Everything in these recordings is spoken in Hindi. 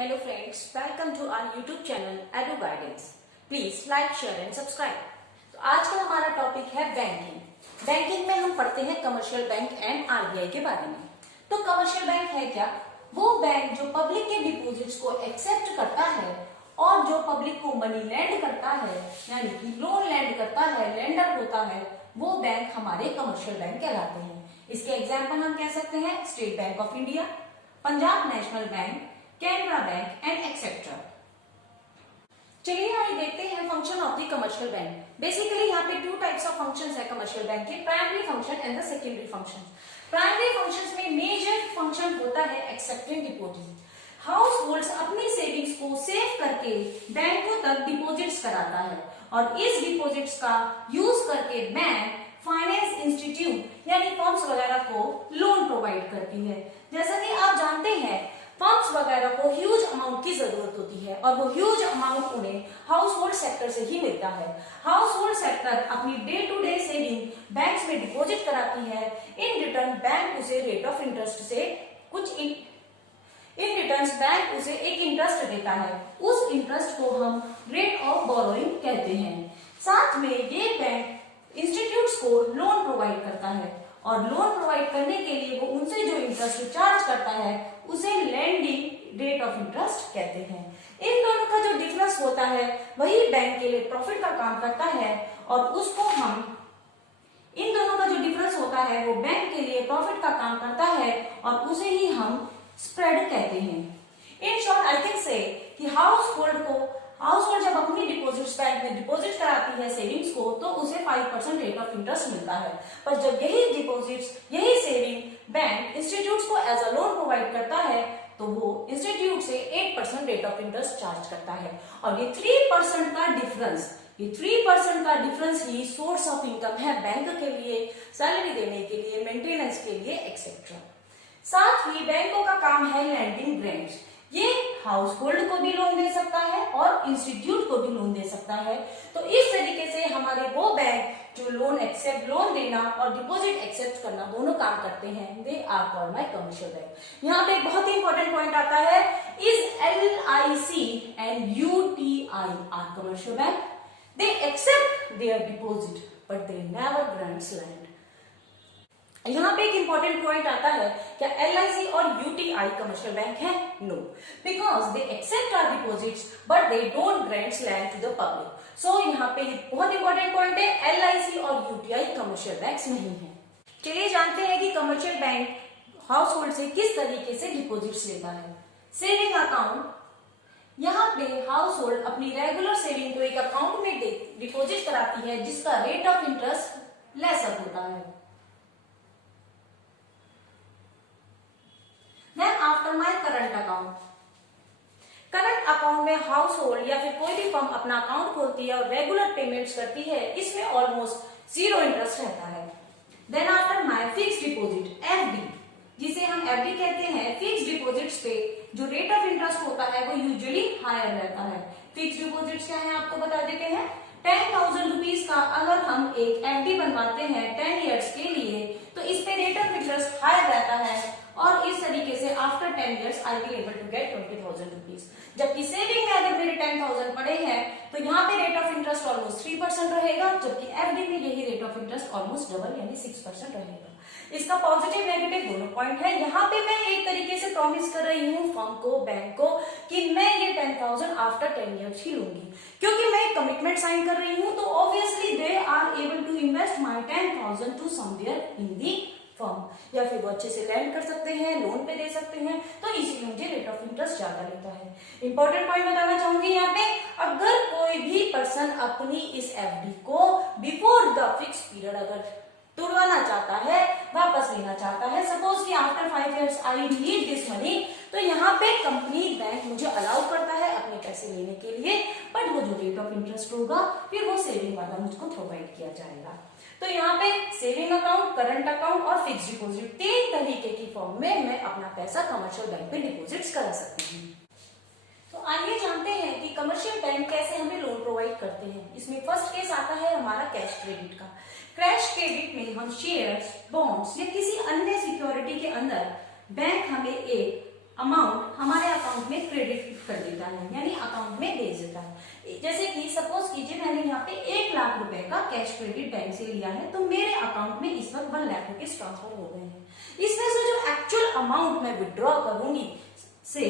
Hello friends, welcome to our YouTube channel Edu Guidance. Please like, share and subscribe. तो आज का हमारा टॉपिक है बैंकिंग। बैंकिंग में हम पढ़ते हैं कमर्शियल बैंक एंड आरबीआई के बारे में। तो कमर्शियल बैंक है क्या? वो बैंक जो पब्लिक के डिपॉजिट्स को एक्सेप्ट करता है और जो पब्लिक को मनी लैंड करता है, यानी कि लोन लैंड करता है, लेंडर होता है, वो बैंक हमारे कमर्शियल बैंक कहलाते हैं। इसके एग्जाम्पल हम कह सकते हैं state bank of India, Punjab national bank, Canara bank and etcetera. चलिए आइए देखते हैं function of the commercial bank. Basically यहाँ पे टू टाइप्स ऑफ फंक्शंस है कमर्शियल बैंक के, primary function and the secondary function. Primary functions में मेजर फंक्शन होता है एक्सेप्टिंग डिपॉजिट। हाउस होल्ड्स अपनी सेविंग्स को सेव करके बैंकों तक डिपॉजिट्स कराता है और इस डिपॉजिट्स का यूज करके बैंक फाइनेंस इंस्टीट्यूट यानी फर्म्स वगैरह को लोन प्रोवाइड करती है। जैसा कि आप जानते हैं फर्म्स वगैरह को ह्यूज अमाउंट की जरूरत होती है और वो ह्यूज अमाउंट उन्हें हाउस होल्ड सेक्टर से ही मिलता है। हाउस होल्ड सेक्टर अपनी day to day saving banks में डिपॉजिट कराती है। इन रिटर्न बैंक उसे रेट ऑफ इंटरेस्ट से इन रिटर्न बैंक उसे एक इंटरेस्ट देता है। उस इंटरेस्ट को हम रेट ऑफ बोरोइंग कहते हैं। साथ में ये बैंक इंस्टीट्यूट्स को लोन प्रोवाइड करता है और लोन प्रोवाइड करने के लिए वो उनसे जो इंटरेस्ट चार्ज करता है उसे लेंडिंग रेट ऑफ इंटरेस्ट कहते हैं। इन दोनों का जो डिफरेंस होता है वही बैंक के लिए प्रॉफिट का काम करता है और उसको हम इन दोनों का जो डिफरेंस होता है वो बैंक के लिए प्रॉफिट का काम करता है और उसे ही हम स्प्रेड कहते हैं। इन शॉर्ट आई कैन से कि हाउस होल्ड जब अपनी डिपॉजिट्स बैंक में डिपॉजिट कराती है सेविंग्स को तो उसे 5% रेट ऑफ इंटरेस्ट मिलता है, पर जब यही सेविंग बैंक इंस्टीट्यूट्स को एज अ लोन प्रोवाइड करता है तो वो इंस्टीट्यूट से 8% रेट ऑफ इंटरेस्ट चार्ज करता है। और ये 3% का difference he source of income है बैंक के लिए, सैलरी देने के लिए, मेंटेनेंस के लिए एक्सेट्रा। साथ ही बैंकों का काम है लैंडिंग ग्रांट्स। ये हाउस होल्ड को भी लोन दे सकता है और इंस्टीट्यूट को भी लोन दे सकता है। तो इस तरीके से हमारे वो बैंक जो लोन देना और डिपॉजिट एक्सेप्ट करना दोनों काम करते हैं, they are called by commercial bank. यहाँ पे बहुत ही इंपॉर्टेंट पॉइंट आता है, is LIC and UTI are commercial bank. They accept their deposit but they never grants lend. यहाँ पे एक इंपॉर्टेंट पॉइंट आता है, क्या LIC और UTI कमर्शियल बैंक है? No, because they accept our deposits but they don't grants lend to the public. So यहाँ पे बहुत इंपॉर्टेंट पॉइंट है, LIC और UTI कमर्शियल बैंक्स नहीं है। चलिए जानते हैं कि कमर्शियल बैंक हाउस होल्ड से किस तरीके से डिपॉजिट्स लेता है। सेविंग अकाउंट, यहाँ पे हाउस होल्ड अपनी रेगुलर सेविंग को एक अकाउंट में डिपॉजिट कराती है जिसका रेट ऑफ इंटरेस्ट लेसर होता है। आफ्टर माई करंट अकाउंट में हाउस होल्ड या फिर कोई भी फर्म अपना अकाउंट खोलती है और रेगुलर पेमेंट्स करती है, इसमें ऑलमोस्ट 0 इंटरेस्ट रहता है। Then after my fix deposit FD, जिसे हम FD कहते हैं, फिक्स डिपॉजिट्स पे जो रेट ऑफ इंटरेस्ट होता है वो यूजुअली हायर रहता है। फिक्स डिपॉजिट्स क्या है आपको बता देते हैं। 10,000 रुपीज का अगर हम एक FD बनवाते हैं 10 ईयर्स के लिए तो इस पे रेट ऑफ इंटरेस्ट हायर रहता है और इस तरीके से after 10 years I will able to get 20,000 rupees. जबकि सेविंग में अगर मेरे 10,000 पड़े हैं तो यहाँ पे रेट ऑफ इंटरेस्ट ऑलमोस्ट 3% रहेगा, जबकि FD में यही rate of interest almost double यानी 6% रहेगा। इसका पॉजिटिव नेगेटिव दोनों पॉइंट है। यहाँ पे मैं एक तरीके से प्रॉमिस कर रही हूँ फर्म को, बैंक को, कि मैं ये 10,000 आफ्टर 10 years ही लूंगी, क्योंकि मैं कमिटमेंट साइन कर रही हूँ तो obviously they are able to invest my 10,000 to somewhere in the firm, या फिर वो अच्छे से लैंड कर सकते हैं, लोन पे दे सकते हैं, तो इसीलिए मुझे रेट ऑफ इंटरेस्ट ज्यादा लेता है। इंपॉर्टेंट पॉइंट बताना चाहूंगी यहाँ पे, अगर कोई भी पर्सन अपनी इस FD को बिफोर द फिक्स पीरियड अगर तोड़वाना चाहता है, वापस लेना चाहता है, सपोज कि after 5 years I need this money, तो यहाँ पे कंपनी बैंक मुझे अलाउ करता है अपने पैसे लेने के लिए, बट वो जो रेट ऑफ इंटरेस्ट होगा फिर वो सेविंग वाला मुझको प्रोवाइड किया जाएगा। तो यहाँ पे सेविंग अकाउंट, करंट अकाउंट और फिक्स डिपॉजिट 3 तरीके की फॉर्म में मैं अपना पैसा कमर्शियल बैंक में डिपॉजिट्स करा सकती हूँ। तो आइए जानते हैं कि कमर्शियल बैंक कैसे हमें लोन प्रोवाइड करते हैं। इसमें फर्स्ट केस आता है हमारा कैश क्रेडिट का। कैश क्रेडिट में हम शेयर्स, बॉन्ड्स या किसी अन्य सिक्योरिटी के अंदर बैंक हमें एक अमाउंट हमारे अकाउंट में क्रेडिट कर देता है, यानी अकाउंट में भेज देता है। जैसे कि सपोज कीजिए मैंने यहाँ पे 1 लाख रुपए का कैश क्रेडिट बैंक से लिया है, तो मेरे अकाउंट में इस वक्त 1 लाख रुपीज ट्रांसफर हो गए हैं। इसमें से जो एक्चुअल अमाउंट मैं विड्रॉ करूंगी से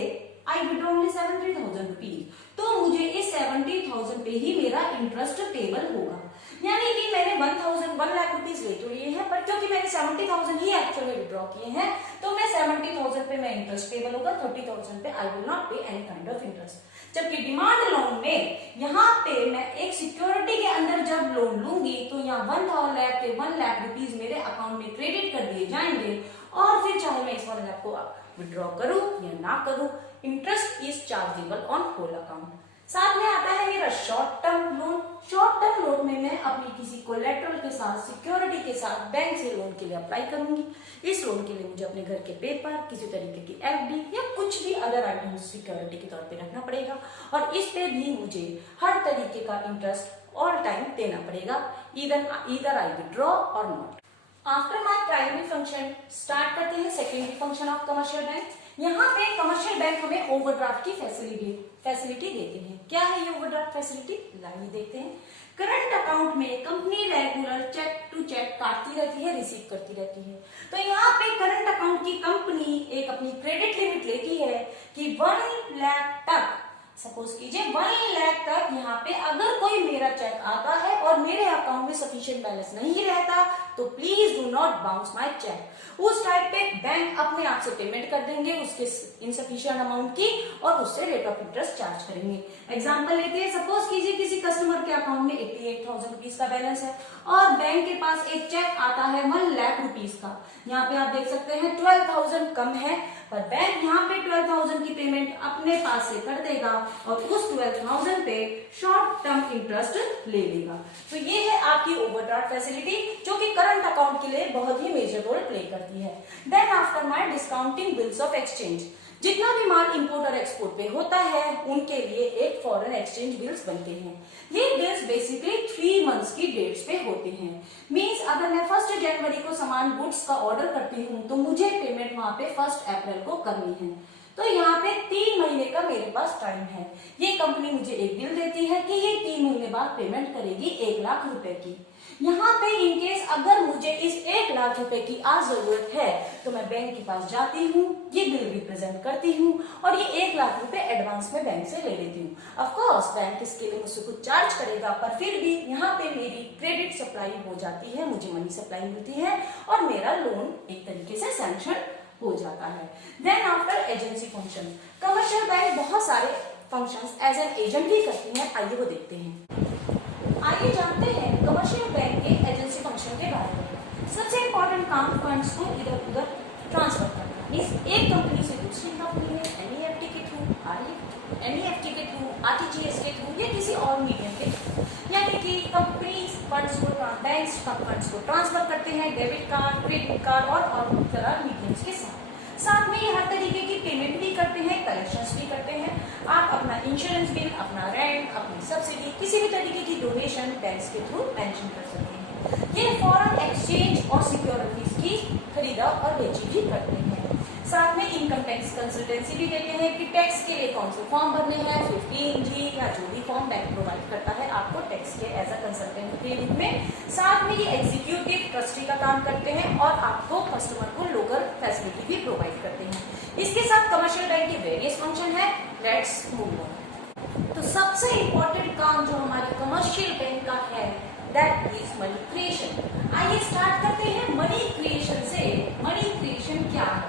आई विड्रॉ ओनली 70,000 रुपीज, तो मुझे इस 70,000 पे ही मेरा इंटरेस्ट पेबल होगा। यानी कि मैंने 1 लाख रुपीज ले तो लिए हैं, पर क्योंकि मैंने 70,000 ही एक्चुअली विड्रॉ किए हैं, तो मैं 70,000 पे मैं इंटरेस्ट पेबल होगा, 30,000 पे आई विल नॉट पे एनी काइंड ऑफ इंटरेस्ट। जबकि डिमांड लोन में यहाँ पे मैं एक सिक्योरिटी के अंदर जब लोन लूंगी, तो यहाँ 1 लाख रुपीज मेरे अकाउंट में क्रेडिट कर दिए जाएंगे, और फिर चाहे मैं इस 1 लाख को विड्रॉ करूं या ना करूं, interest is chargeable on whole account. साथ में आता है मेरा short term loan. Short term loan में मैं अपनी किसी कोलेटरल के साथ, सिक्योरिटी के साथ बैंक से लोन के लिए अप्लाई करूंगी। इस लोन के लिए मुझे अपने घर के पेपर, किसी तरीके की एफडी या कुछ भी अदर आइटम सिक्योरिटी के तौर पे रखना पड़ेगा, और इस पे भी मुझे हर तरीके का इंटरेस्ट ऑल टाइम देना पड़ेगा, ईदर आई विड्रॉ और not. After my primary function start करते हैं secondary function of commercial bank. यहाँ पे कमर्शियल बैंक हमें ओवरड्राफ्ट की फैसिलिटी देते हैं। क्या है ये ओवरड्राफ्ट फैसिलिटी, लाइए देखते हैं। करंट अकाउंट में company regular cheque to cheque काटती रहती है, रिसीव करती रहती है। तो यहाँ पे करंट अकाउंट की कंपनी एक अपनी क्रेडिट लिमिट लेती है कि 1 लाख तक, सपोज कीजिए 1 लाख तक यहाँ पे अगर कोई मेरा चेक आता है और मेरे अकाउंट में सफिशिएंट बैलेंस नहीं रहता, तो please do not bounce my cheque. उस टाइप पे बैंक अपने आप से पेमेंट कर देंगे उसके इनसफिशिएंट अमाउंट की, और उससे रेट ऑफ इंटरेस्ट चार्ज करेंगे। एग्जांपल लेते हैं, सपोज कीजिए किसी कस्टमर के अकाउंट में 88,000 रुपीज का बैलेंस है, और बैंक के पास एक चेक आता है 1 लाख रुपीज का। यहाँ पे आप देख सकते हैं 12,000 कम है, पर बैंक यहाँ पे 12,000 की पेमेंट अपने पास से कर देगा, और उस 12,000 पे शॉर्ट टर्म इंटरेस्ट ले लेगा। तो ये है आपकी ओवरड्राफ्ट फैसिलिटी, जो कि करंट अकाउंट के लिए बहुत ही मेजर रोल प्ले करती है। Then after my discounting bills of exchange, जितना भी माल इंपोर्ट और एक्सपोर्ट पे होता है उनके लिए एक फॉरेन एक्सचेंज बिल्स बनते हैं। ये बिल्स बेसिकली 3 मंथ्स की डेट्स पे होते हैं। मींस अगर मैं 1 जनवरी को सामान गुड्स का ऑर्डर करती हूँ, तो मुझे पेमेंट वहां पे 1 अप्रैल को करनी है। तो यहाँ पे 3 महीने का मेरे पास टाइम है। ये कंपनी मुझे एक बिल देती है कि ये 3 महीने बाद पेमेंट करेगी 1 लाख रुपए की। यहाँ पे इनकेस अगर मुझे इस 1 लाख रुपए की आज जरूरत है, तो मैं बैंक के पास जाती हूँ, ये बिल रिप्रेजेंट करती हूँ, और ये 1 लाख रुपए एडवांस में बैंक से ले लेती हूँ। ऑफ कोर्स बैंक इसके लिए मुझसे कुछ चार्ज करेगा, पर फिर भी यहाँ पे मेरी क्रेडिट सप्लाई हो जाती है, मुझे मनी सप्लाई मिलती है, और मेरा लोन एक तरीके से सैंक्शन हो जाता है। Then after agency function, commercial bank बहुत सारे फंक्शंस एज एन एजेंट भी करती हैं। आइए वो देखते हैं। आइए जानते हैं कमर्शियल बैंक के एजेंसी फंक्शन के बारे में। सबसे इंपॉर्टेंट काम फंड्स को इधर उधर ट्रांसफर करना। इस एक कंपनी से दूसरी कंपनी में एनईएफटी के थ्रू, एनईएफटी के थ्रू, आरटीजीएस के थ्रू, या किसी और मीडियम के थ्रू, यानी कि कंपनीज फंड्स को, बैंक्स फंड्स को ट्रांसफर करते हैं डेबिट कार्ड, क्रेडिट कार्ड और तरह मीडियम्स के साथ में ये हर तरीके की पेमेंट भी करते हैं, कलेक्शंस भी करते हैं। आप अपना इंश्योरेंस बिल, अपना रेंट, अपनी सब्सिडी, किसी भी तरीके की डोनेशन बैंक्स के थ्रू पेंशन कर सकते हैं। ये फॉरेन एक्सचेंज और सिक्योरिटीज की खरीदा और बेची भी करते हैं। साथ में इनकम टैक्स कंसल्टेंसी भी देते हैं कि टैक्स के लिए कौन से फॉर्म भरने हैं, 15G या जो भी फॉर्म बैंक प्रोवाइड करता है आपको टैक्स के एज अ कंसल्टेंट के रूप में। साथ में ये एग्जीक्यूटिव ट्रस्टी का काम करते हैं, और आपको कस्टमर को लोकल फैसिलिटी भी प्रोवाइड करते हैं। इसके साथ कमर्शियल बैंक के वेरियस फंक्शन है। Let's move on. तो सबसे इंपॉर्टेंट काम जो हमारे कमर्शियल बैंक का है, दैट इज मनी क्रिएशन। आइए स्टार्ट करते हैं मनी क्रिएशन से। मनी क्रिएशन क्या है?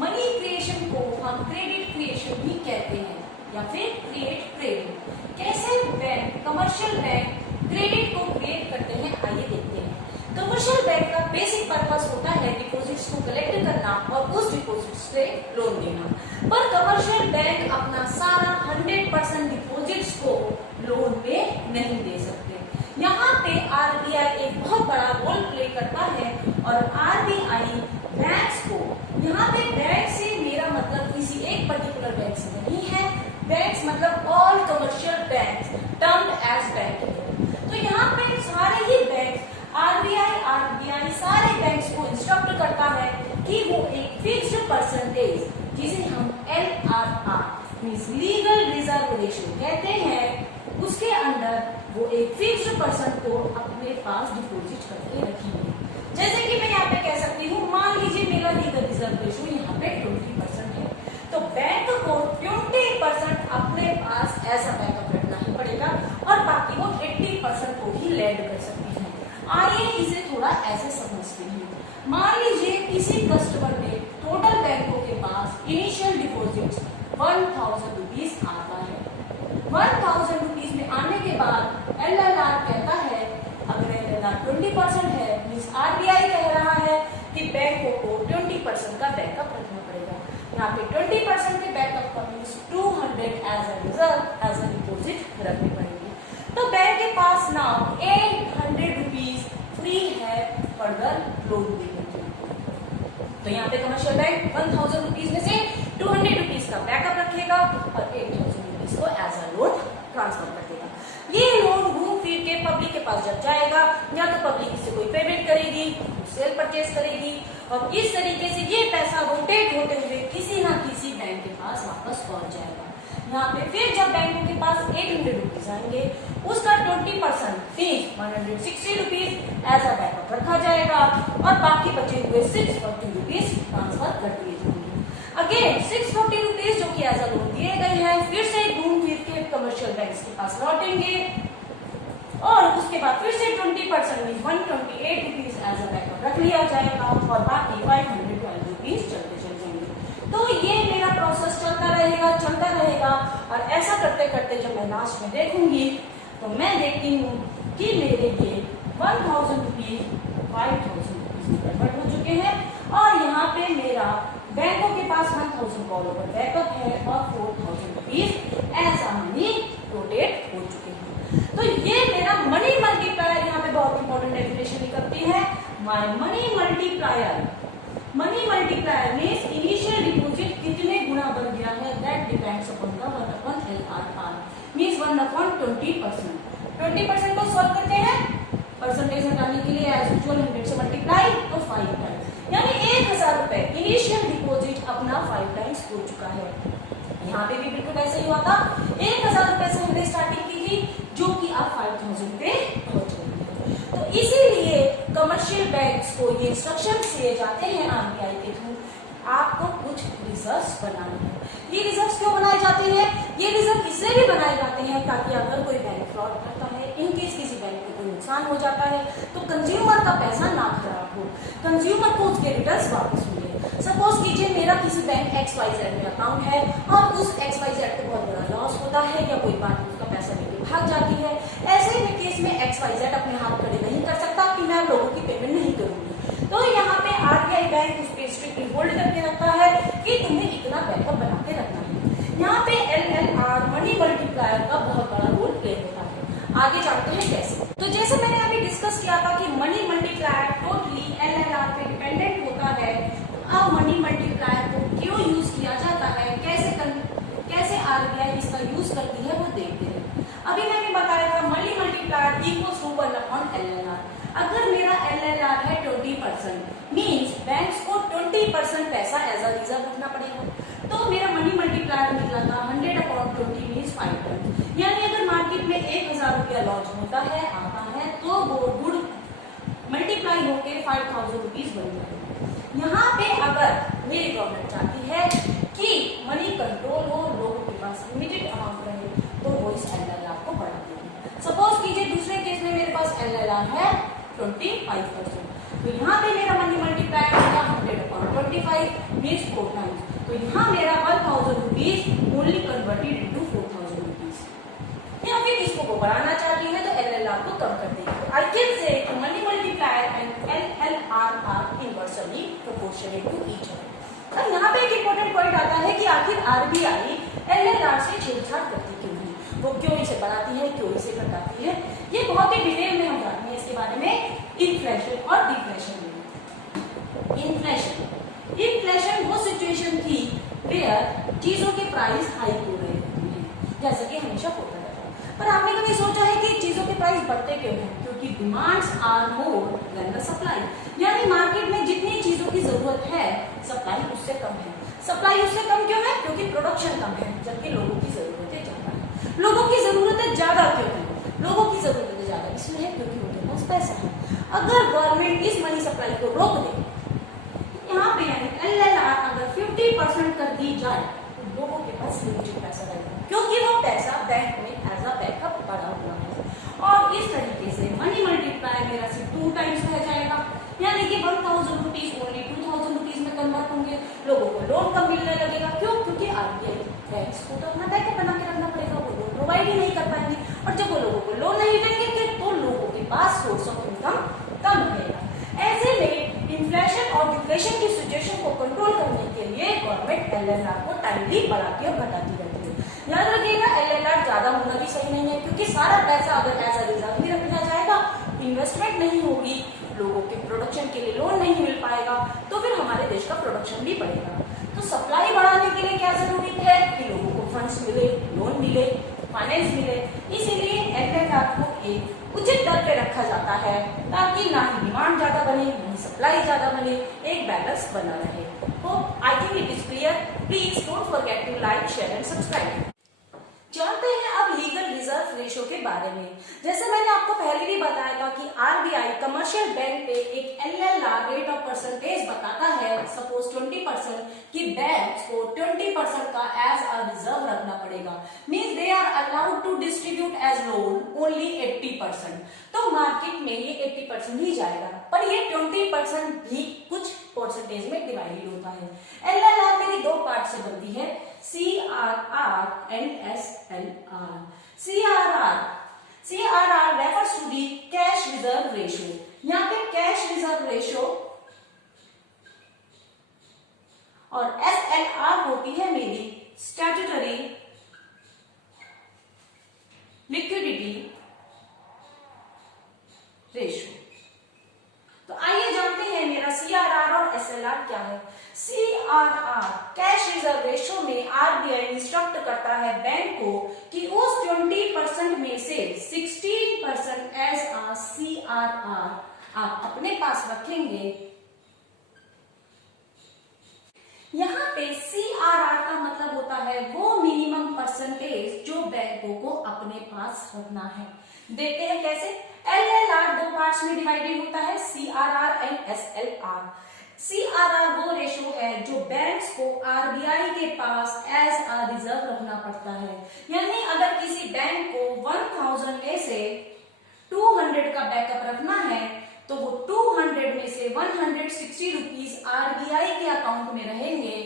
मनी क्रिएशन को हम क्रेडिट क्रिएशन भी कहते हैं, या फिर क्रिएट क्रेडिट। कैसे बैंक, कमर्शियल बैंक क्रेडिट को क्रिएट करते हैं, आइए देखते हैं। कमर्शियल बैंक का बेसिक पर्पस होता है डिपॉजिट्स को कलेक्ट करना और उस डिपॉजिट्स से लोन देना, पर कमर्शियल बैंक अपना सारा 100% डिपॉजिट्स को लोन में नहीं दे सकते। यहाँ पे आरबीआई एक बहुत बड़ा रोल प्ले करता है, और आरबीआई बैंक्स को, यहाँ पे बैंक से मेरा मतलब किसी एक पर्टिकुलर बैंक से नहीं है, बैंक्स मतलब all commercial banks termed as bank. तो यहाँ पे सारे ही बैंक, आरबीआई सारे बैंक्स को इंस्ट्रक्ट करता है कि वो एक फिक्स्ड परसेंटेज, जिसे हम मींस लीगल रिजर्व रेशियो कहते हैं, उसके अंडर वो एक फिक्स्ड परसेंट को अपने पास डिपॉजिट करके रखेंगे। जैसे कि मैं यहाँ पे कह सकती हूँ, मान लीजिए मेरा लीगल रिजर्व रेशियो यहाँ पे 20% है, तो बैंक को 20% अपने पास ऐसा बैकअप रखना ही पड़ेगा और बाकी वो 80% को ही लैंड कर सकती है। आइए इसे थोड़ा ऐसे समझते हैं। मान लीजिए किसी कस्टमर ने टोटल बैंकों के पास इनिशियल डिपॉजिट 1000 रुपीज आता है। 1000 रुपीज में आने के बाद LLR कहता है, अगर LLR 20% है, मींस RBI कह रहा है कि बैंकों को 20% का बैकअप रखना पड़ेगा। यहाँ पे 20% के बैकअप का means 200 as a reserve as a deposit रखने पड़ेंगे। तो बैंक के पास नाउ 800 रुपीज फ्री है फर्दर लोन देने के लिए। तो यहाँ पे कमर्शियल बैंक 1000 रुपीज में से 200 रुपीज का बैकअप रखेगा और 8000 रुपीज को एज अ लोन ट्रांसफर कर देगा। ये लोन घूम फिर के पब्लिक के पास जब जाएगा, या तो पब्लिक इससे कोई पेमेंट करेगी, सेल परचेज करेगी और इस तरीके से ये पैसा रोटेट होते हुए किसी ना किसी बैंक के पास वापस पहुंच जाएगा। यहाँ पे फिर जब बैंकों के पास 800 रुपीज आएंगे, उसका 20% फीस 160 रुपीज एज अ बैकअप रखा जाएगा और बाकी बचे हुए 640 रुपीज ट्रांसफर कर दिए जाएंगे। अगेन 640 रुपीज जो कि एज अ लोन दिए गए हैं, फिर से घूम फिर के कमर्शियल बैंक्स के पास लौटेंगे और उसके बाद फिर से 20% means 128 rupees as a backup रख लिया जाएगा और बाकी 512 रुपीज चलते चल जाएंगे। तो ये मेरा प्रोसेस चलता रहेगा और ऐसा करते करते जब मैं लास्ट में देखूंगी तो मैं देखती हूँ कि मेरे ये 1000 रुपीज 5000 रुपीज में कन्वर्ट हो चुके हैं और यहाँ पे मेरा बैंकों के पास 1000 कॉल ओवर बैकअप है और 4000 रुपीज ऐसा मनी रोटेट हो चुके हैं। तो ये मेरा मनी मल्टीप्लायर यहाँ पे बहुत इंपॉर्टेंट डेफिनेशन निकलती है, my money multiplier. Money multiplier means initial deposit कितने गुना बन गया है, that depends upon the 1/LRR means 1/20%। 20% को सॉल्व करते हैं, परसेंटेज हटाने के लिए एज यूजुअल 100 से मल्टीप्लाई तो 5 टाइम्स, यानी 1000 रुपए इनिशियल डिपॉजिट अपना 5 टाइम्स हो चुका है। यहाँ पे भी बिल्कुल ऐसे ही हुआ था, 1000 रुपए से हमने स्टार्टिंग की थी जो कि अब 5000 पे पहुंच गई है। तो इसीलिए कमर्शियल बैंक्स को ये इंस्ट्रक्शन दिए जाते हैं RBI के थ्रू, आपको कुछ रिजर्व्स बनाने हैं। ये रिजर्व्स क्यों बनाए जाते हैं? ये रिजर्व इसलिए भी बनाए जाते हैं ताकि अगर कोई बैंक फ्रॉड करता है, इनकेस किसी बैंक को कोई नुकसान हो जाता है तो कंज्यूमर का पैसा ना खराब हो, कंज्यूमर को उसके रिटर्न्स वापस मिले। सपोज कीजिए मेरा किसी बैंक XYZ में अकाउंट है और उस XYZ को बहुत बड़ा लॉस होता है या कोई बात उसका पैसा लेके भाग जाती है, ऐसे में केस में XYZ अपने हाथ खड़े नहीं कर सकता कि मैं लोगों की पेमेंट नहीं करूंगी। तो यहाँ पे RBI बैंक उस पर स्ट्रिक्टली होल्ड करके रखता है कि तुम्हें इतना बैकअप बना के रखना है। यहाँ पे LLR मनी मल्टीप्लायर का बहुत बड़ा रोल प्ले होता है। आगे जानते हैं कैसे। तो जैसे मैंने अभी डिस्कस किया था कि मनी मल्टीप्लायर टोटली LLR पे डिपेंडेंट होता है, अब मनी मल्टीप्लायर को क्यों यूज किया जाता है, कैसे RBI इसका यूज करती है वो देखते हैं। अभी मैंने बताया था money multiplier equals to 1/LLR। अगर मेरा LLR है 20% मींस बैंक्स को 20% पैसा एज अ रिजर्व रखना पड़ेगा। तो मेरा मनी मल्टीप्लायर निकला था 100/20 मींस 5 टाइम्स, यानी अगर मार्केट में 1000 रुपया लॉन्च होता है आता है तो वो गुड मल्टीप्लाई होके 5000 रुपीज बन जाएगा। यहाँ पे अगर मेरी गवर्नमेंट चाहती है कि मनी कंट्रोल हो, लोगों के पास लिमिटेड अमाउंट रहे, तो वो इस LLR को बढ़ा देंगे। सपोज कीजिए दूसरे केस में मेरे पास LLR है 25%, तो यहाँ पे मेरा मनी मल्टीप्लायर होगा 100/25 मींस 4 टाइम्स, तो यहाँ मेरा 1000 rupees only converted into 4000 rupees. या फिर इसको वो बढ़ाना चाहती है तो LLR को कम कर देगी। I can say money multiplier and LLR are inversely proportional to each other. अब यहाँ पे एक इंपॉर्टेंट पॉइंट आता है कि आखिर RBI LLR से छेड़छाड़ करती क्यों है, वो क्यों इसे बढ़ाती है, क्यों इसे घटाती है, ये बहुत ही डिटेल में हम जानते हैं इसके बारे में इन्फ्लेशन और डिफ्लेशन में। इन्फ्लेशन वो सिचुएशन थी वेयर चीजों के प्राइस हाइक हो रहे हैं, जैसा कि हमेशा होता है। पर आपने कभी सोचा है कि चीजों के प्राइस बढ़ते क्यों हैं? क्योंकि demands are more than the supply, यानी मार्केट में जितनी चीजों की जरूरत है सप्लाई उससे कम है। सप्लाई उससे कम क्यों है? क्योंकि क्योंकि प्रोडक्शन कम है जबकि लोगों की जरूरतें ज्यादा है। लोगों की जरूरतें ज्यादा क्यों है? लोगों की जरूरतें ज्यादा इसलिए है क्योंकि उनके पास पैसा है। अगर गवर्नमेंट इस मनी सप्लाई को रोक दे, यहाँ पे यानी LLR अगर 50% कर दी जाए तो लोगों के पास लिमिटेड पैसा रहेगा क्योंकि वो पैसा बैंक में एज अ बैकअप पड़ा हुआ है। और इस तरीके से मनी मल्टीप्लाई मेरा सिर्फ 2 टाइम्स रह जाएगा, यानी कि 1000 रुपीज ओनली 2000 रुपीज में कन्वर्ट होंगे। लोगों को लोन कम मिलने लगेगा, क्यों? क्योंकि RBI बैंक्स को तो अपना बैकअप बना के रखना पड़ेगा, वो लोन प्रोवाइड ही नहीं कर पाएंगे। और जब वो लोगों को लोन नहीं देंगे तो लोगों के पास सोर्स ऑफ इनकम कम रहेगा। ऐसे में इन्फ्लेशन और डिफ्लेशन की सिचुएशन को कंट्रोल करने के लिए गवर्नमेंट LLR को टाइमली बढ़ाती और घटाती रहती है। याद रखिएगा LLR ज्यादा होना भी सही नहीं है क्योंकि सारा पैसा अगर एज अ रिजर्व भी रखा जाएगा, इन्वेस्टमेंट नहीं होगी, लोगों के प्रोडक्शन के लिए लोन नहीं मिल पाएगा, तो फिर हमारे देश का प्रोडक्शन भी बढ़ेगा। तो सप्लाई बढ़ाने के लिए क्या जरूरी है कि लोगों को फंड्स मिले, लोन मिले, फाइनेंस मिले। इसीलिए LLR को एक उचित दर पे रखा जाता है ताकि ना ही डिमांड ज्यादा बने ना ही सप्लाई ज्यादा बने, एक बैलेंस बना रहे। Hope I think it is clear. Please don't forget to like, share and subscribe. जानते हैं अब लीगल रिजर्व रेशो के बारे में। जैसे मैंने आपको पहले भी बताया था कि RBI कमर्शियल बैंक पे एक LLR रेट ऑफ परसेंटेज बताता है, सपोज 20%, कि बैंक्स को 20% का एज अ रिजर्व रखना पड़ेगा। Means they are allowed to distribute as loan only 80%। तो मार्केट में ये 80% ही जाएगा, पर ये 20% भी कुछ परसेंटेज में डिवाइडेड होता है। LLR मेरी 2 पार्ट से बनती है, CRR and SLR. CRR refers to the cash reserve ratio. यहाँ पे कैश रिजर्व रेशो और SLR होती है मेरी स्टैट्यूटरी लिक्विडिटी रेशो। तो आइए जानते हैं मेरा CRR और SLR क्या है। CRR कैश रिजर्व रेशो में RBI इंस्ट्रक्ट करता है बैंक को कि उस 20% में से 16% एज अ CRR आप अपने पास रखेंगे। यहाँ पे CRR का मतलब होता है वो मिनिमम परसेंटेज जो बैंकों को अपने पास रखना है। देखते हैं कैसे। LLR 2 पार्ट्स में डिवाइडेड होता है, CRR एंड SLR। CRR वो रेशो है जो बैंक्स को RBI के पास एज अ रिजर्व रखना पड़ता है। यानी अगर किसी बैंक को 1000 में से 200 का बैकअप रखना है तो वो 200 में से 160 रुपीज RBI के अकाउंट में रहेंगे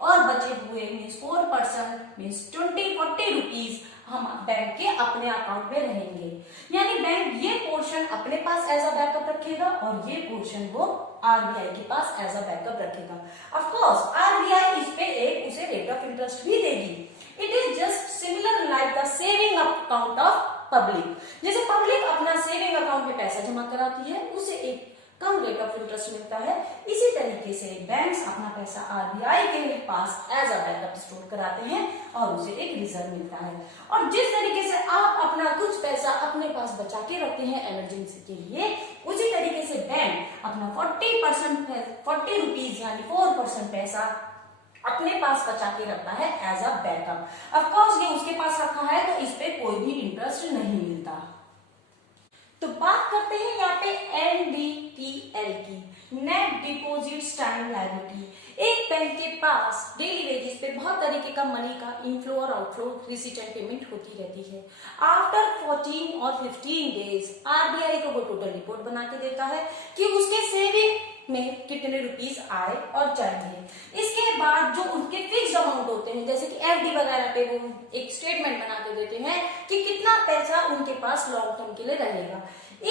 और बचे हुए मीन्स 4% मीन्स 40 रुपीज हम बैंक के अपने अकाउंट में रहेंगे। यानी बैंक ये पोर्शन अपने पास एज अ बैकअप रखेगा और ये पोर्शन वो RBI के पास एज अ बैकअप रखेगा। ऑफ कोर्स RBI इस पे एक उसे रेट ऑफ इंटरेस्ट भी देगी। It is just similar like the saving account of public. जैसे पब्लिक अपना सेविंग अकाउंट में पैसा जमा कराती है, उसे एक कम रेट ऑफ इंटरेस्ट मिलता है। इसी तरीके से बैंक्स अपना पैसा RBI के पास एज अ बैकअप स्टोर कराते हैं और उसे एक रिजर्व मिलता है। और जिस तरीके से आप अपना कुछ पैसा अपने पास बचा के रखते हैं इमरजेंसी के लिए, उसी तरीके से बैंक अपना 40 रुपीज यानी 4% पैसा अपने पास बचा के रखता है as a backup. Of course ये उसके पास रखा है तो इस पे कोई भी इंटरेस्ट नहीं मिलता। तो बात करते हैं यहाँ पे NDTL की, नेट डिपॉजिट टाइम लायबिलिटी। एक बैंक के पास डेली बेसिस पे बहुत तरीके का मनी का इनफ्लो और आउटफ्लो, रिसीट एंड पेमेंट होती रहती है। आफ्टर 14 और 15 डेज RBI को वो टोटल रिपोर्ट बना के देता है कि उसके सेविंग में कितने रुपीस आए और चाहिए। इसके बाद जो उनके फिक्स अमाउंट होते हैं जैसे कि FD वगैरह पे वो एक स्टेटमेंट बना के देते हैं कि कितना पैसा उनके पास लॉन्ग टर्म के लिए रहेगा।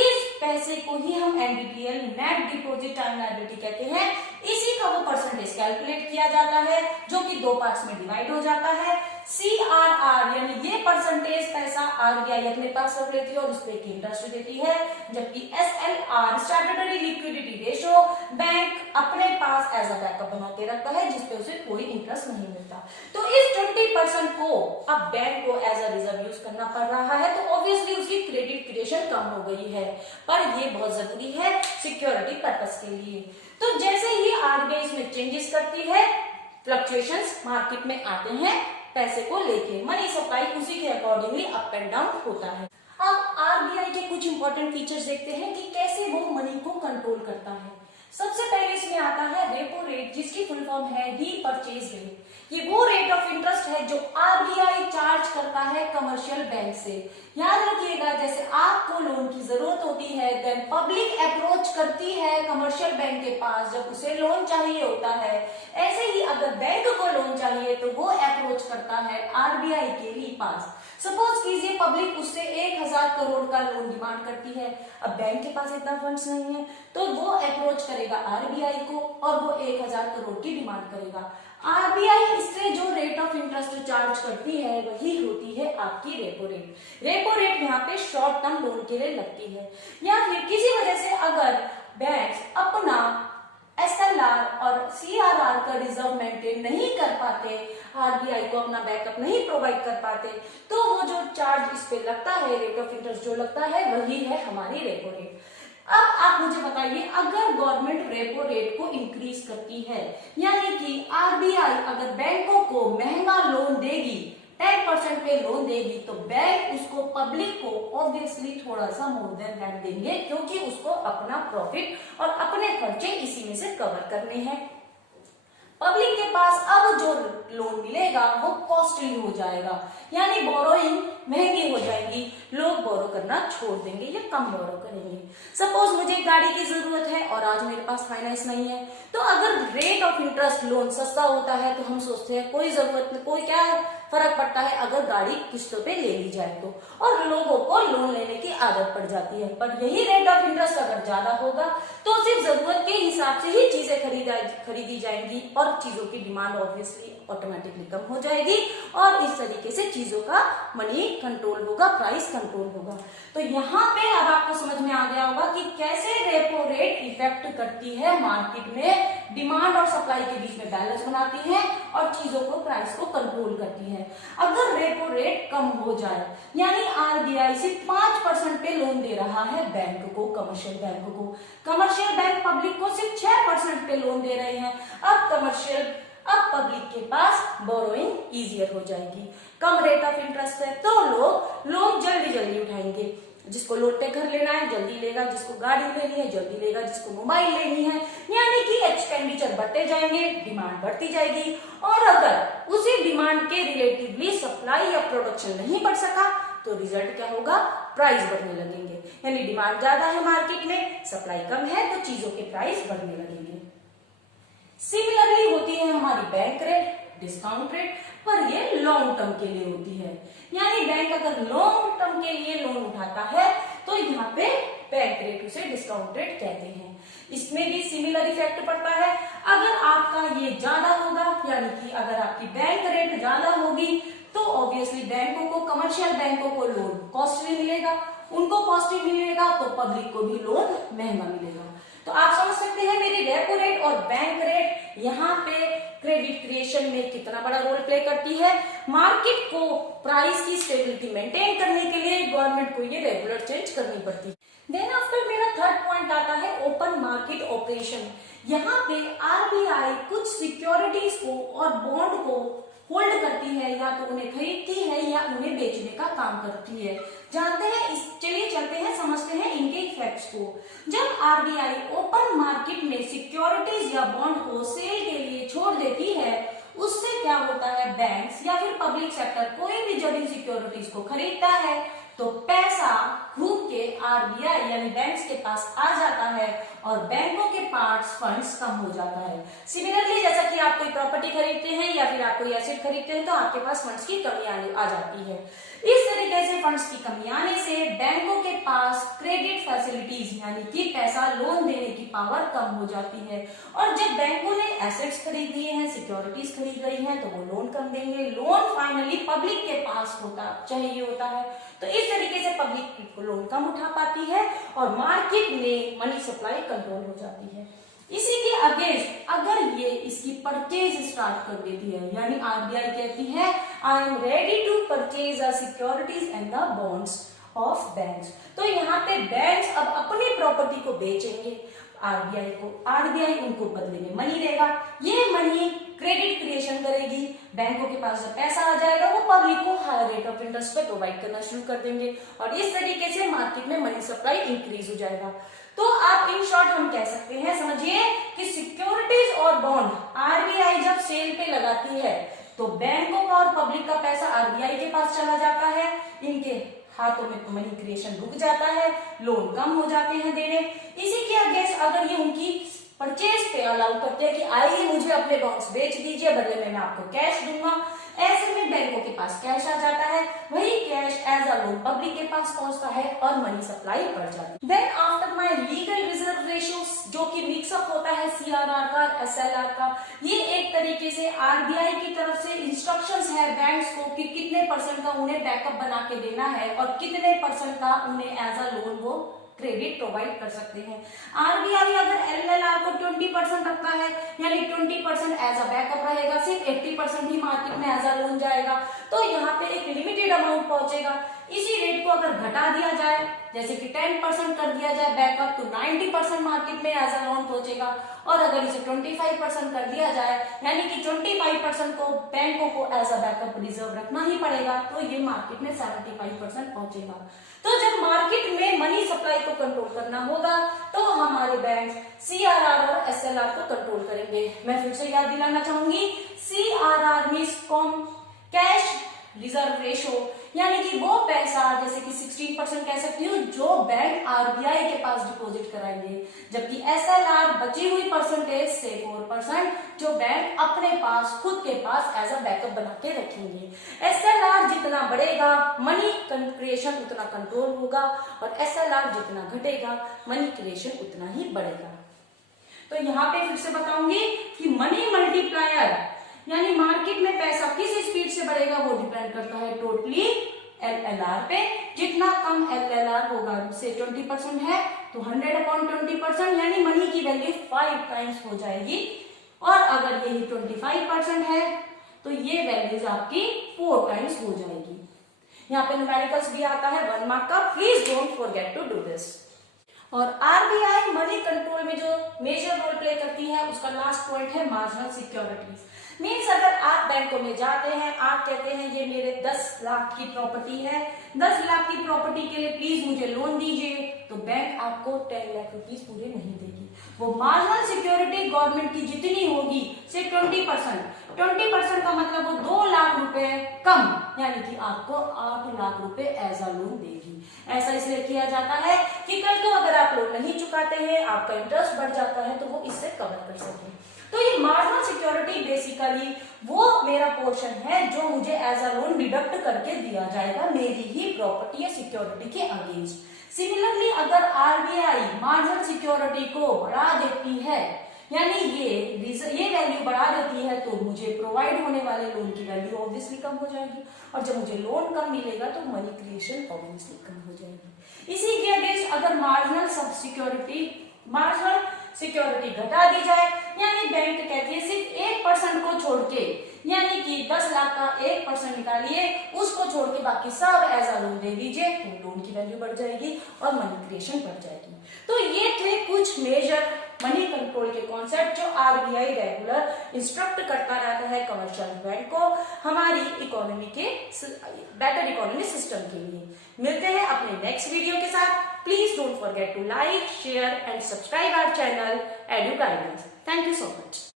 इस पैसे को ही हम NDTL net deposit time liability कहते हैं। इसी का वो परसेंटेज कैलकुलेट किया जाता है जो कि 2 पार्ट्स में डिवाइड हो जाता है। CRR यानी ये परसेंटेज पैसा RBI अपने पास रख लेती है और उस पर एक इंटरेस्ट देती है, जबकि SLR statutory liquidity ratio bank अपने पास एज अ बैकअप बना के रखता है जिसपे उसे कोई इंटरेस्ट नहीं मिलता। तो इस 20% को अब बैंक को एज अ रिजर्व यूज करना पड़ रहा है तो ऑब्वियसली उसकी क्रेडिट क्रिएशन कम हो गई है, पर ये बहुत जरूरी है सिक्योरिटी पर्पस के लिए। तो जैसे ही RBI इसमें चेंजेस करती है फ्लक्चुएशंस मार्केट में आते हैं पैसे को लेके, मनी सप्लाई उसी के अकॉर्डिंगली अप एंड डाउन होता है। अब आरबीआई के कुछ इंपॉर्टेंट फीचर्स देखते हैं कि कैसे वो मनी को कंट्रोल करता है। सबसे पहले इसमें आता है रेपो रेट, जिसकी फुल फॉर्म है रीपर्चेज रेट। ये वो रेट ऑफ इंटरेस्ट है जो आरबीआई चार्ज करता है कमर्शियल बैंक से। याद रखिएगा, जैसे आपको लोन की जरूरत होती है, देन पब्लिक अप्रोच करती है कमर्शियल बैंक के पास जब उसे लोन चाहिए होता है, ऐसे ही अगर बैंक को लोन चाहिए तो वो अप्रोच करता है आरबीआई के ही पास। सपोज कीजिए पब्लिक उससे 1000 करोड़ का लोन डिमांड करती है, अब बैंक के पास इतना फंड्स नहीं है तो वो अप्रोच करेगा आरबीआई को और वो 1000 करोड़ की डिमांड करेगा। आरबीआई इससे जो रेट ऑफ इंटरेस्ट चार्ज करती है वही होती है आपकी रेपो रेट। रेपो रेट यहाँ पे शॉर्ट टर्म लोन के लिए लगती है, या फिर किसी वजह से अगर बैंक अपना एसएलआर और सीआरआर का रिजर्व मेंटेन नहीं कर पाते, आरबीआई को अपना बैकअप नहीं प्रोवाइड कर पाते, तो वो जो चार्ज इस पे लगता है, रेट ऑफ इंटरेस्ट जो लगता है वही है हमारी रेपो रेट। अब आप मुझे बताइए, अगर गवर्नमेंट रेपो रेट को इंक्रीज करती है, यानी कि आरबीआई अगर बैंकों को महंगा लोन देगी, 10% पे लोन देगी, तो बैंक उसको पब्लिक को ऑब्वियसली थोड़ा सा मोर देन दैट देंगे, क्योंकि उसको अपना प्रॉफिट और अपने खर्चे इसी में से कवर करने हैं। पब्लिक के पास अब जो लोन मिलेगा वो कॉस्टली हो जाएगा, यानी बोरोइंग महंगी हो जाएगी, लोग बोरो करना छोड़ देंगे या कम बोरो करेंगे। सपोज मुझे गाड़ी की जरूरत है और आज मेरे पास फाइनेंस नहीं है, तो अगर रेट ऑफ इंटरेस्ट लोन सस्ता होता है तो हम सोचते हैं कोई जरूरत नहीं, कोई क्या फर्क पड़ता है अगर गाड़ी किस्तों पे ले ली जाए तो, और लोगों को लोन लेने की आदत पड़ जाती है। पर यही रेट ऑफ इंटरेस्ट अगर ज्यादा होगा तो सिर्फ जरूरत के हिसाब से ही चीजें खरीदी जाएंगी और चीजों की डिमांड ऑब्वियसली ऑटोमेटिकली कम हो जाएगी, और इस तरीके से चीजों का मनी कंट्रोल होगा, प्राइस कंट्रोल होगा। तो यहाँ पे अब आपको समझ में आ गया होगा कि कैसे रेपो रेट इफेक्ट करती है मार्केट में, डिमांड और सप्लाई के बीच में बैलेंस बनाती है और चीजों को, प्राइस को कंट्रोल करती है। अगर रेपो रेट कम हो जाए, यानी आरबीआई सिर्फ 5% पे लोन दे रहा है बैंक को, कमर्शियल बैंक को, कमर्शियल बैंक पब्लिक को सिर्फ 6% पे लोन दे रहे हैं, अब पब्लिक के पास बोरोइंग इजियर हो जाएगी। कम रेट ऑफ इंटरेस्ट है तो लोग लोन जल्दी उठाएंगे, जिसको लोन पे घर लेना है जल्दी लेगा, जिसको गाड़ी लेनी है जल्दी लेगा, जिसको मोबाइल लेनी है, यानी कि एक्सपेंडिचर बढ़ते जाएंगे, डिमांड बढ़ती जाएगी। और अगर उसी डिमांड के रिलेटिवली सप्लाई या प्रोडक्शन नहीं बढ़ सका तो रिजल्ट क्या होगा, प्राइस बढ़ने लगेंगे, यानी डिमांड ज्यादा है मार्केट में, सप्लाई कम है तो चीजों के प्राइस बढ़ने लगेंगे। सिमिलरली होती है हमारी बैंक रेट, डिस्काउंट रेट, पर ये लॉन्ग टर्म के लिए होती है, यानी बैंक अगर लॉन्ग टर्म के लिए लोन उठाता है तो यहाँ पे बैंक रेट उसे डिस्काउंट रेट कहते हैं। इसमें भी सिमिलर इफेक्ट पड़ता है। अगर आपका ये ज्यादा होगा, यानी कि अगर आपकी बैंक रेट ज्यादा होगी तो ऑब्वियसली बैंकों को, कमर्शियल बैंकों को लोन कॉस्टली मिलेगा, उनको कॉस्टली मिलेगा तो पब्लिक को भी लोन महंगा मिलेगा। तो आप समझ सकते हैं मेरी रेपो रेट और बैंक रेट यहाँ पे क्रेडिट क्रिएशन में कितना बड़ा रोल प्ले करती है। मार्केट को प्राइस की स्टेबिलिटी मेंटेन करने के लिए गवर्नमेंट को ये रेगुलर चेंज करनी पड़ती है। देन आफ्टर मेरा थर्ड पॉइंट आता है ओपन मार्केट ऑपरेशन। यहाँ पे आरबीआई कुछ सिक्योरिटीज को और बॉन्ड को होल्ड करती है, या तो उन्हें खरीदती है या उन्हें बेचने का काम करती है। जानते हैं, चलिए चलते हैं, समझते हैं इनके इफेक्ट्स को। जब आरबीआई ओपन मार्केट में सिक्योरिटीज या बॉन्ड को सेल के लिए छोड़ देती है, उससे क्या होता है, बैंक्स या फिर पब्लिक सेक्टर कोई भी जब इन सिक्योरिटीज को खरीदता है तो पैसा घूम के आरबीआई यानी बैंक्स के पास आ जाता है और बैंकों के पास फंड्स कम हो जाता है। सिमिलरली जैसा कि आप कोई प्रॉपर्टी खरीदते हैं या फिर आप कोई एसेट खरीदते हैं तो आपके पास फंड्स की कमी आ जाती है। इस तरीके से फंड्स की कमी आने से बैंकों के पास क्रेडिट फैसिलिटीज यानी कि पैसा लोन देने की पावर कम हो जाती है, और जब बैंकों ने एसेट्स खरीद लिए हैं, सिक्योरिटीज खरीद रही हैं, तो वो लोन कम देंगे। लोन फाइनली पब्लिक के पास चाहिए होता है, तो इस तरीके से पब्लिक लोन कम उठा पाती है और मार्केट में मनी सप्लाई कंट्रोल हो जाती है। इसी के अगेंस्ट अगर ये इसकी परचेज स्टार्ट कर देती है, यानी आरबीआई कहती है I am ready to purchase the securities and the bonds of banks, तो यहाँ पे बैंक्स अब अपनी प्रॉपर्टी को बेचेंगे आरबीआई को, आरबीआई उनको बदले में मनी देगा। ये मनी क्रेडिट क्रिएशन करेगी। बैंकों के पास जब पैसा आ जाएगा वो पब्लिक को हायर रेट ऑफ इंटरेस्ट पे प्रोवाइड करना शुरू कर देंगे और इस तरीके से मार्केट में मनी सप्लाई इंक्रीज हो जाएगा। तो आप इन शॉर्ट हम कह सकते हैं, समझिए कि सिक्योरिटीज और बॉन्ड आरबीआई जब सेल पे लगाती है तो बैंकों का और पब्लिक का पैसा आरबीआई के पास चला जाता है, इनके हाथों में तो मनी क्रिएशन रुक जाता है, लोन कम हो जाते हैं देने। इसी के अगेंस्ट अगर ये उनकी परचेज पे अलाउ करते हैं कि आइए मुझे अपने बॉन्ड्स बेच दीजिए, बदले में मैं आपको कैश दूंगा, ऐसे में बैंकों के पास कैश आ जाता है, वही cash as a loan public के पास पहुंचता है और मनी सप्लाई बढ़ जाती है। Then after my legal reserve ratios, जो कि मिक्सअप होता है सीआरआर का, एसएलआर का, ये एक तरीके से आरबीआई की तरफ से इंस्ट्रक्शंस है बैंक्स को कि कितने परसेंट का उन्हें बैकअप बना के देना है और कितने परसेंट का उन्हें एज अ लोन वो क्रेडिट प्रोवाइड कर सकते हैं। आरबीआई अगर एलएलआर को 20% रखता है, यानी 20% एज अ बैकअप रहेगा, सिर्फ 80% ही मार्केट में एज अ लोन जाएगा, तो यहाँ पे एक लिमिटेड अमाउंट पहुंचेगा। इसी रेट को अगर घटा दिया जाए, जैसे कि 10% कर दिया जाए बैकअप, तो 90% मार्केट में एज अ लोन पहुंचेगा। और अगर इसे 25% कर दिया जाए, यानी कि 25% को बैंकों को एज अ बैकअप रिजर्व रखना ही पड़ेगा, तो ये मार्केट में 75% पहुंचेगा। तो जब मार्केट में मनी सप्लाई को कंट्रोल करना होगा तो हमारे बैंक सीआरआर और एसएलआर को कंट्रोल करेंगे। मैं फिर से याद दिलाना चाहूंगी, CRR means cash reserve ratio, यानी कि वो पैसा, जैसे कि 16% कह सकती हूँ, जो बैंक आरबीआई के पास डिपॉजिट कराएंगे, जबकि एसएलआर बची हुई परसेंटेज से 4% जो बैंक अपने पास खुद के पास एज अ बैकअप बना के रखेंगे। एसएलआर जितना बढ़ेगा मनी क्रिएशन उतना कंट्रोल होगा और एसएलआर जितना घटेगा मनी क्रिएशन उतना ही बढ़ेगा। तो यहाँ पे फिर से बताऊंगी कि मनी मल्टीप्लायर, यानी मार्केट में पैसा किस स्पीड से बढ़ेगा वो डिपेंड करता है टोटली एलएलआर पे। जितना कम एलएलआर होगा, से 20% है तो 100/20%, यानी मनी की वैल्यू 5 टाइम्स हो जाएगी। और अगर यही 25% है तो ये वैल्यूज आपकी 4 टाइम्स हो जाएगी। यहाँ पे न्यूमेरिकल्स भी आता है 1 मार्क का, please don't forget to do this. और आरबीआई मनी कंट्रोल में जो मेजर रोल प्ले करती है उसका लास्ट पॉइंट है मार्जिनल सिक्योरिटीज। मीन्स अगर आप बैंकों में जाते हैं, आप कहते हैं ये मेरे 10 लाख की प्रॉपर्टी है, 10 लाख की प्रॉपर्टी के लिए प्लीज मुझे लोन दीजिए, तो बैंक आपको 10 लाख रुपीज पूरे नहीं देगी। वो मार्जिनल सिक्योरिटी गवर्नमेंट की जितनी होगी से 20% का मतलब वो 2 लाख रुपए कम, यानी कि आपको 8 लाख रुपए एज अ लोन देगी। ऐसा इसलिए किया जाता है कि कल को अगर आप लोन नहीं चुकाते हैं, आपका इंटरेस्ट बढ़ जाता है, तो वो इससे कवर कर सके। तो ये मार्जिनल सिक्योरिटी बेसिकली वो मेरा पोर्शन है जो मुझे एज अ लोन डिडक्ट करके दिया जाएगा मेरी ही प्रॉपर्टी या सिक्योरिटी के अगेंस्ट। सिमिलरली अगर आरबीआई मार्जिनल सिक्योरिटी को बढ़ा देती है, यानी ये वैल्यू बढ़ा देती है, तो मुझे प्रोवाइड होने वाले लोन की वैल्यू ऑब्वियसली कम हो जाएगी और जब मुझे लोन कम मिलेगा तो मनी क्रिएशन ऑब्वियसली कम हो जाएगी। इसी के अगेंस्ट अगर मार्जिनल सिक्योरिटी घटा दी जाए, यानी बैंक कहती है सिर्फ 1% को छोड़ के, यानी कि 10 लाख का 1% निकालिए, उसको छोड़ के बाकी सब एज अ लोन दे दीजिए, तो लोन की वैल्यू बढ़ जाएगी और मनी क्रिएशन बढ़ जाएगी। तो ये थे कुछ मेजर मनी कंट्रोल के कॉन्सेप्ट जो आरबीआई रेगुलर इंस्ट्रक्ट करता रहता है कमर्शियल बैंक को हमारी इकोनॉमी के बेटर इकोनॉमी सिस्टम के लिए। मिलते हैं अपने नेक्स्ट वीडियो के साथ। Please don't forget to like, share and subscribe our channel Edu Guidance. Thank you so much.